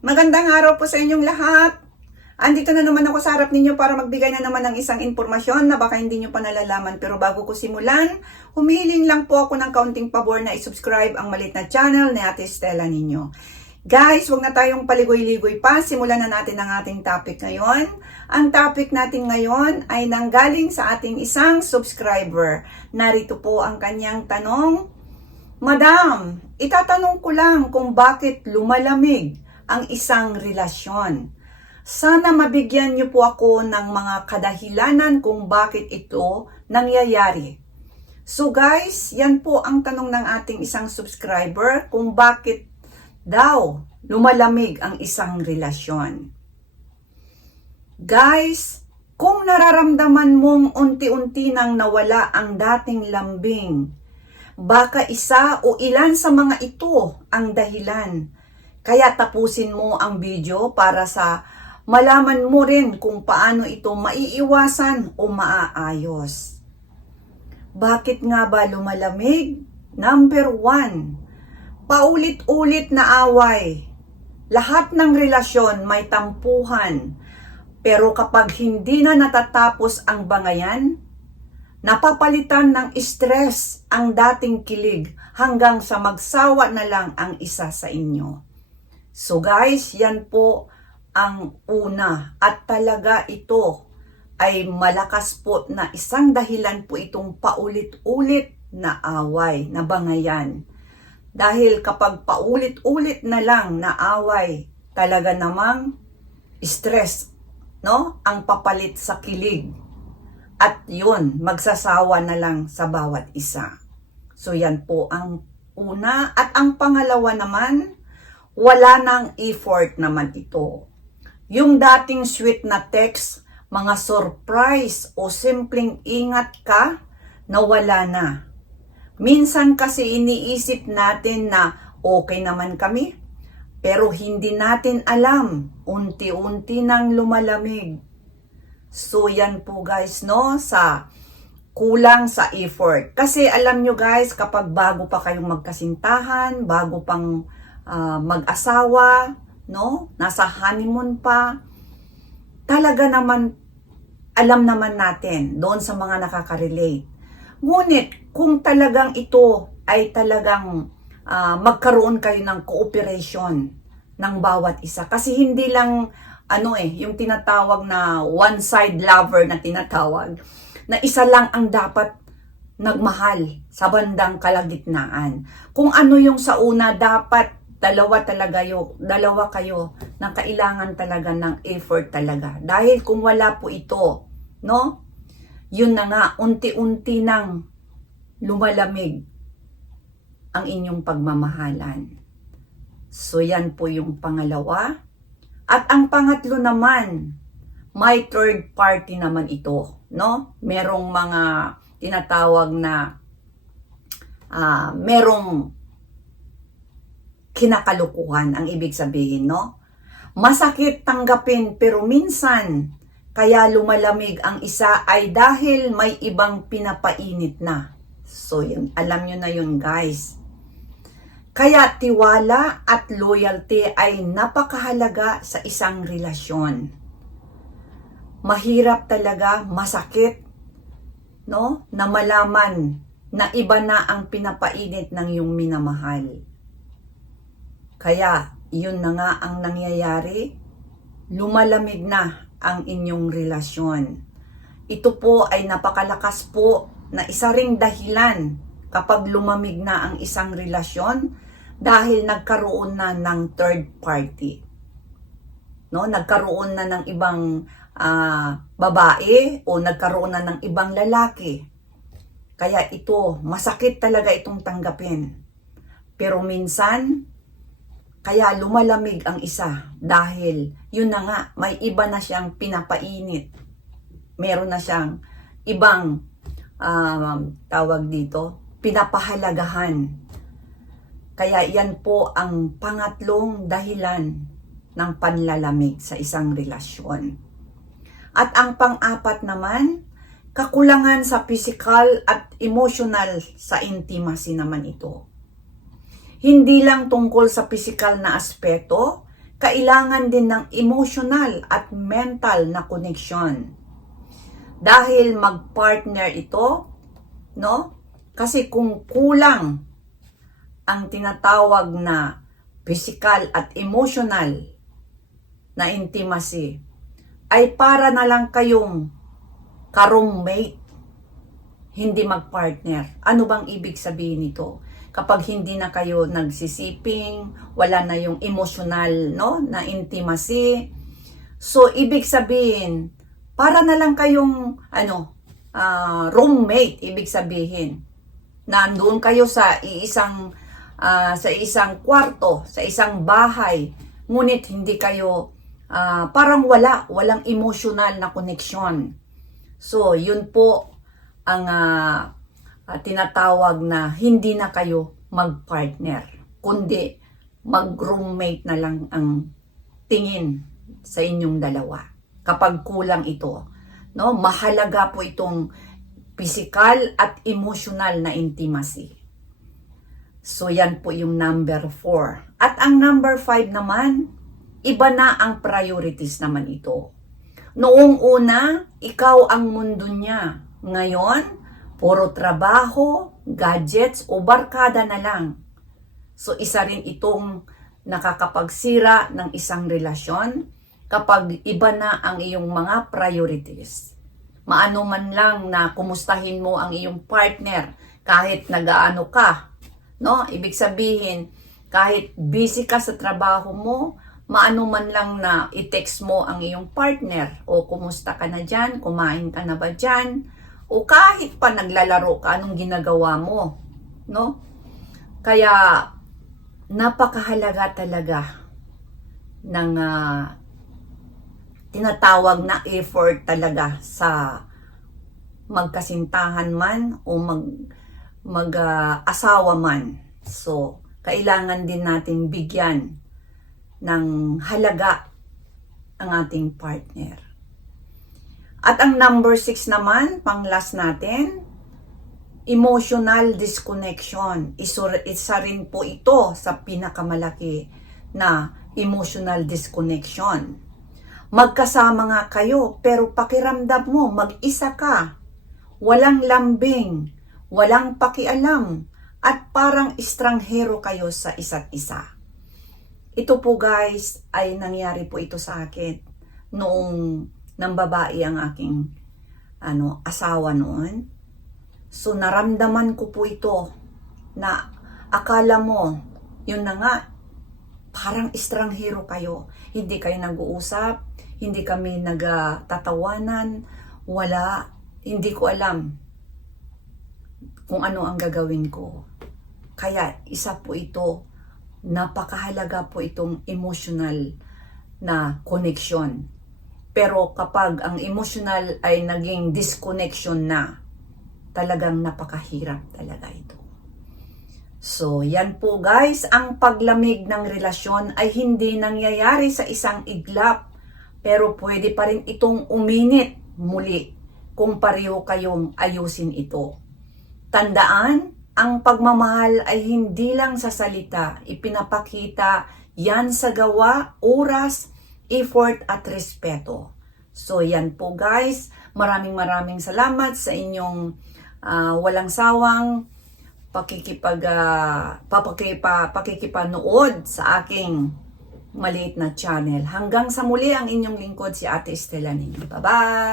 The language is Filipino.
Magandang araw po sa inyong lahat. Andito na naman ako sa harap ninyo para magbigay na naman ng isang impormasyon na baka hindi nyo pa nalalaman. Pero bago ko simulan, humihiling lang po ako ng kaunting pabor na isubscribe ang malit na channel ni Ate Stella ninyo. Guys, wag na tayong paligoy-ligoy pa. Simulan na natin ang ating topic ngayon. Ang topic natin ngayon ay nanggaling sa ating isang subscriber. Narito po ang kanyang tanong. Madam, itatanong ko lang kung bakit lumalamig ang isang relasyon. Sana mabigyan niyo po ako ng mga kadahilanan kung bakit ito nangyayari. So guys, yan po ang tanong ng ating isang subscriber kung bakit daw lumalamig ang isang relasyon. Guys, kung nararamdaman mong unti-unti nang nawala ang dating lambing, baka isa o ilan sa mga ito ang dahilan. Kaya tapusin mo ang video para sa malaman mo rin kung paano ito maiiwasan o maaayos. Bakit nga ba lumalamig? Number one, paulit-ulit na away. Lahat ng relasyon may tampuhan. Pero kapag hindi na natatapos ang bangayan, napapalitan ng stress ang dating kilig hanggang sa magsawa na lang ang isa sa inyo. So guys, yan po ang una at talaga ito ay malakas po na isang dahilan po itong paulit-ulit na away, na bangayan. Dahil kapag paulit-ulit na lang na away, talaga namang stress, no? Ang papalit sa kilig. At yun, magsasawa na lang sa bawat isa. So yan po ang una. At ang pangalawa naman, wala nang effort naman ito. Yung dating sweet na text, mga surprise o simpleng ingat ka, nawala na. Minsan kasi iniisip natin na okay naman kami, pero hindi natin alam, unti-unti nang lumalamig. So yan po guys no, sa kulang sa effort. Kasi alam nyo guys, kapag bago pa kayong magkasintahan, bago pang ah, mag-asawa, no? Nasa honeymoon pa. Talaga naman alam naman natin doon sa mga nakaka-relate. Ngunit kung talagang ito ay talagang ah, magkaroon kayo ng cooperation ng bawat isa kasi hindi lang ano eh yung tinatawag na one side lover na tinatawag na isa lang ang dapat nagmahal sa bandang kalagitnaan. Kung ano yung sa una dapat dalawa talaga yo, dalawa kayo na kailangan talaga ng effort talaga. Dahil kung wala po ito, no? Yun na nga, unti-unti nang lumalamig ang inyong pagmamahalan. So yan po yung pangalawa. At ang pangatlo naman, may third party naman ito, no? Merong mga tinatawag na ah merong kinakalukuhan ang ibig sabihin, no? Masakit tanggapin pero minsan kaya lumalamig ang isa ay dahil may ibang pinapainit na. So, yun, alam nyo na yun guys. Kaya tiwala at loyalty ay napakahalaga sa isang relasyon. Mahirap talaga, masakit, no? Na malaman na iba na ang pinapainit ng iyong minamahal. Kaya, yun na nga ang nangyayari. Lumalamig na ang inyong relasyon. Ito po ay napakalakas po na isa ring dahilan kapag lumamig na ang isang relasyon dahil nagkaroon na ng third party. No, nagkaroon na ng ibang ah, babae o nagkaroon na ng ibang lalaki. Kaya ito, masakit talaga itong tanggapin. Pero minsan, kaya lumalamig ang isa dahil yun na nga, may iba na siyang pinapainit. Meron na siyang ibang um, tawag dito, pinapahalagahan. Kaya yan po ang pangatlong dahilan ng panlalamig sa isang relasyon. At ang pang-apat naman, kakulangan sa physical at emotional sa intimacy naman ito. Hindi lang tungkol sa physical na aspeto, kailangan din ng emotional at mental na connection. Dahil mag-partner ito, no? Kasi kung kulang ang tinatawag na physical at emotional na intimacy, ay para na lang kayong ka-roommate, hindi mag-partner. Ano bang ibig sabihin nito? Kapag hindi na kayo nagsisiping, wala na yung emotional no, na intimacy. So, ibig sabihin, para na lang kayong ano, ah, roommate, ibig sabihin. Nandoon kayo sa iisang ah, sa isang kwarto, sa isang bahay, ngunit hindi kayo ah, parang wala, walang emotional na connection. So, yun po ang ah, tinatawag na hindi na kayo mag-partner, kundi mag-roommate na lang ang tingin sa inyong dalawa kapag kulang ito. No, mahalaga po itong physical at emotional na intimacy. So yan po yung number 4. At ang number 5 naman, iba na ang priorities naman ito. Noong una, ikaw ang mundo niya. Ngayon, puro trabaho, gadgets o barkada na lang. So isa rin itong nakakapagsira ng isang relasyon kapag iba na ang iyong mga priorities. Maano man lang na kumustahin mo ang iyong partner kahit nagaano ka. No? Ibig sabihin, kahit busy ka sa trabaho mo, maano man lang na i-text mo ang iyong partner o kumusta ka na dyan, kumain ka na ba dyan, o kahit pa naglalaro ka, anong ginagawa mo. No? Kaya, napakahalaga talaga ng ah, tinatawag na effort talaga sa magkasintahan man o mag mag-asawa man. So, kailangan din natin bigyan ng halaga ang ating partner. At ang number 6 naman, pang last natin, emotional disconnection. Isa, rin po ito sa pinakamalaki na emotional disconnection. Magkasama nga kayo, pero pakiramdam mo, mag-isa ka. Walang lambing, walang pakialam, at parang estranghero kayo sa isa't isa. Ito po guys, ay nangyari po ito sa akin noong nang babae ang aking ano, asawa noon. So naramdaman ko po ito na akala mo, yun na nga, parang estranghero kayo. Hindi kayo nag-uusap, hindi kami nagtatawanan, wala, hindi ko alam kung ano ang gagawin ko. Kaya isa po ito, napakahalaga po itong emotional na connection. Pero kapag ang emotional ay naging disconnection na, talagang napakahirap talaga ito. So, yan po guys, ang paglamig ng relasyon ay hindi nangyayari sa isang iglap, pero pwede pa rin itong uminit muli kung pareho kayong ayusin ito. Tandaan, ang pagmamahal ay hindi lang sa salita, ipinapakita yan sa gawa, oras, effort at respeto. So yan po guys, maraming maraming salamat sa inyong ah, walang sawang pakikipag uh, papakipa, pakikipanood sa aking maliit na channel. Hanggang sa muli ang inyong lingkod si Ate Estela ninyo. Bye-bye!